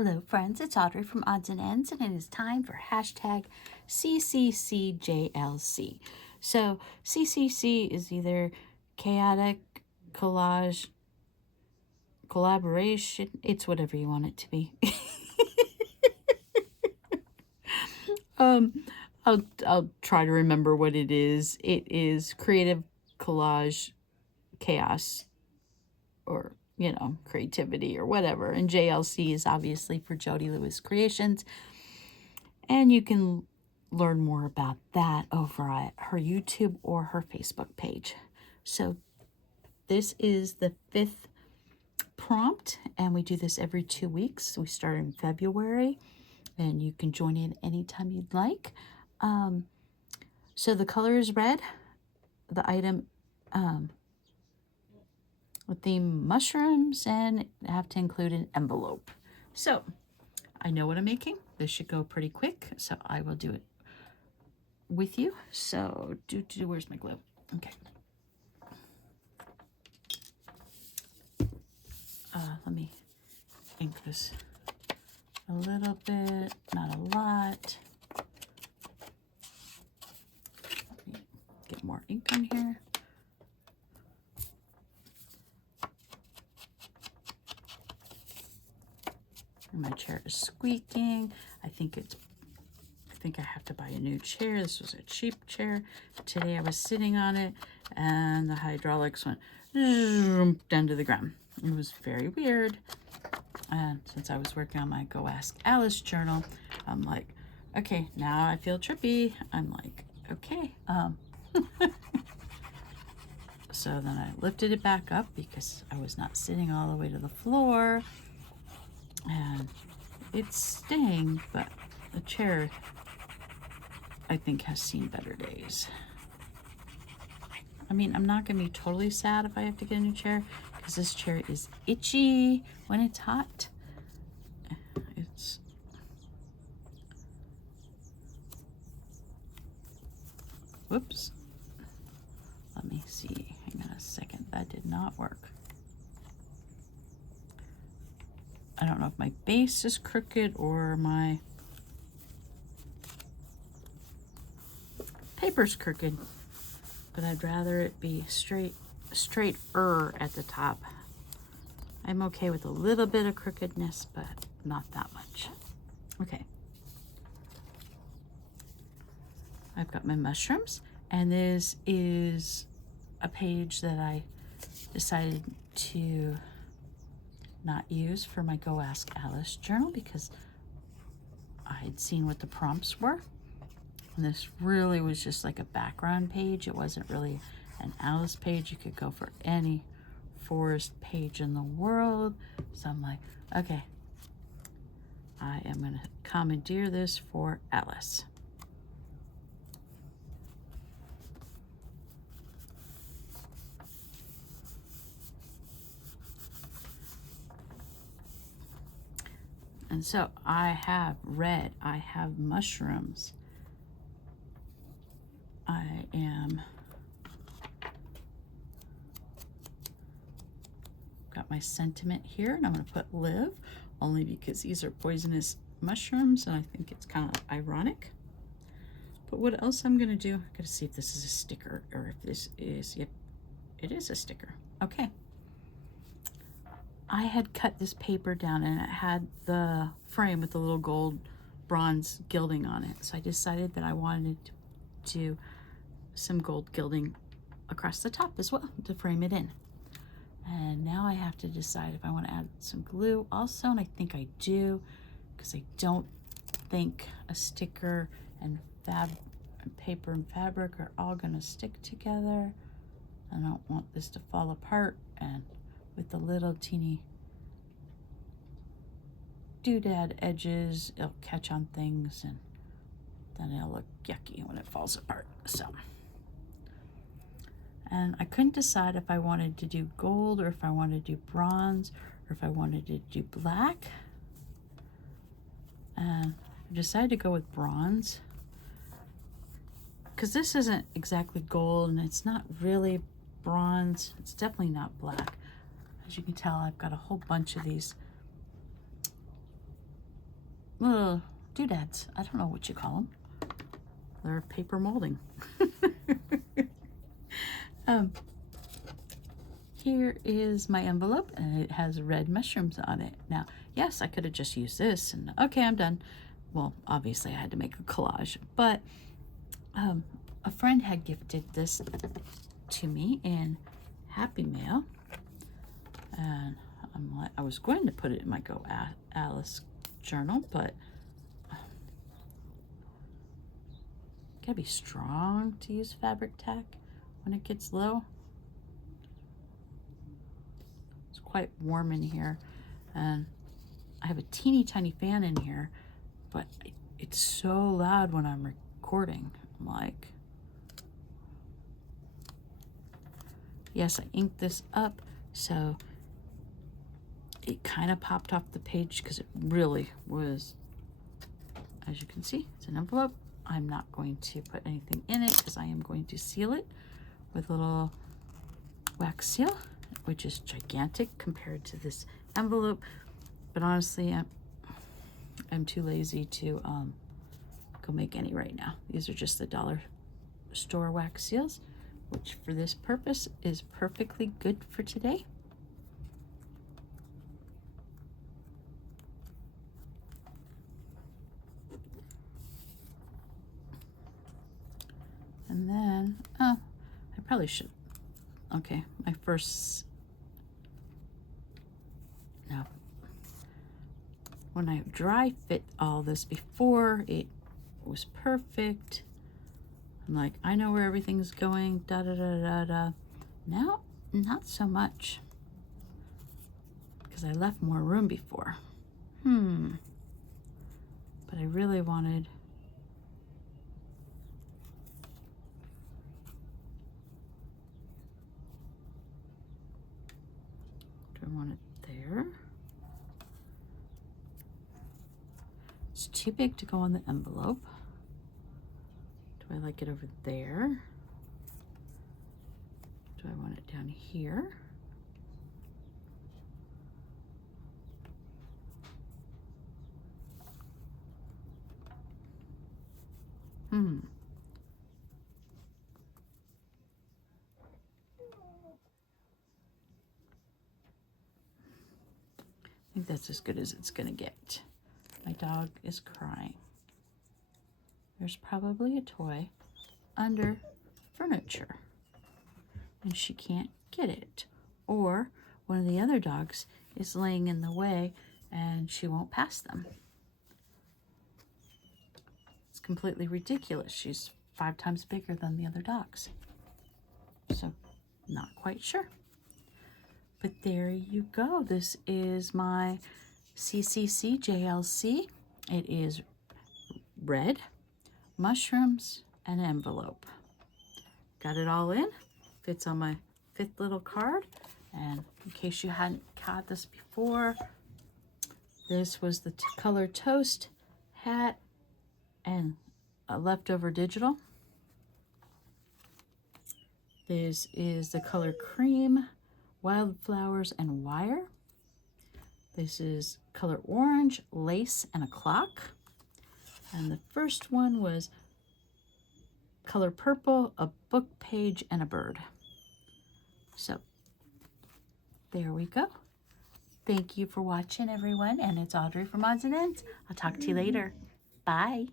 Hello friends, it's Audrey from Odds and Ends, and it is time for hashtag CCCJLC. So CCC is either chaotic, collage, collaboration, it's whatever you want it to be. I'll try to remember what it is. It is creative collage chaos, or creativity or whatever. And JLC is obviously for Jody Lewis Creations. And you can learn more about that over at her YouTube or her Facebook page. So this is the 5th prompt, and we do this every 2 weeks. We start in February, and you can join in anytime you'd like. So the color is red. The item with the mushrooms, and I have to include an envelope. So I know what I'm making. This should go pretty quick, so I will do it with you. So where's my glue? Okay. Let me ink this a little bit, not a lot. Let me get more ink on here. And my chair is squeaking. I think I have to buy a new chair. This was a cheap chair. Today I was sitting on it and the hydraulics went down to the ground. It was very weird. And since I was working on my Go Ask Alice journal, I'm like, okay, now I feel trippy. I'm like, okay. So then I lifted it back up because I was not sitting all the way to the floor. And it's staying, but the chair, I think, has seen better days. I mean, I'm not going to be totally sad if I have to get a new chair, because this chair is itchy when it's hot. Whoops. Let me see. Hang on a second. That did not work. I don't know if my base is crooked or my paper's crooked, but I'd rather it be straighter at the top. I'm okay with a little bit of crookedness, but not that much. Okay. I've got my mushrooms, and this is a page that I decided to not use for my Go Ask Alice journal because I had seen what the prompts were. And this really was just like a background page. It wasn't really an Alice page. You could go for any forest page in the world. So I'm like, okay, I am going to commandeer this for Alice. And so I have red, I have mushrooms. I am got my sentiment here, and I'm going to put live only because these are poisonous mushrooms, and I think it's kind of ironic. But what else I'm going to do? I'm going to see if this is a sticker, or if this is, yep, it is a sticker. Okay. I had cut this paper down, and it had the frame with the little gold bronze gilding on it. So I decided that I wanted to do some gold gilding across the top as well to frame it in. And now I have to decide if I want to add some glue also, and I think I do, because I don't think a sticker and paper and fabric are all going to stick together. I don't want this to fall apart, and with the little teeny doodad edges, it'll catch on things, and then it'll look yucky when it falls apart. So, and I couldn't decide if I wanted to do gold, or if I wanted to do bronze, or if I wanted to do black. And I decided to go with bronze, because this isn't exactly gold, and it's not really bronze. It's definitely not black. As you can tell, I've got a whole bunch of these doodads. I don't know what you call them. They're paper molding. Here is my envelope, and it has red mushrooms on it. Now, yes, I could have just used this, and okay, I'm done. Well, obviously I had to make a collage, but a friend had gifted this to me in Happy Mail, and I was going to put it in my Go Alice journal, but gotta be strong to use fabric tack when it gets low. It's quite warm in here, and I have a teeny tiny fan in here, but it's so loud when I'm recording. I'm like, yes, I inked this up, so it kind of popped off the page because it really was, as you can see, it's an envelope. I'm not going to put anything in it because I am going to seal it with a little wax seal, which is gigantic compared to this envelope. But honestly, I'm too lazy to go make any right now. These are just the dollar store wax seals, which for this purpose is perfectly good for today. And then, I probably should, okay, my first, no, when I dry fit all this before, it was perfect. I'm like, I know where everything's going, da da da da da. Now, not so much, because I left more room before. But I really wanted, do I want it there? It's too big to go on the envelope. Do I like it over there? Do I want it down here? I think that's as good as it's gonna get. My dog is crying. There's probably a toy under furniture and she can't get it. Or one of the other dogs is laying in the way and she won't pass them. It's completely ridiculous. She's 5 times bigger than the other dogs. So not quite sure. But there you go. This is my CCC JLC. It is red, mushrooms, and envelope. Got it all in. Fits on my 5th little card. And in case you hadn't caught this before, this was the color toast hat and a leftover digital. This is the color cream, wildflowers and wire. This is color orange, lace, and a clock. And the first one was color purple, a book page, and a bird. So there we go. Thank you for watching, everyone. And it's Audrey from Odds and Ends. I'll talk to you later. Bye.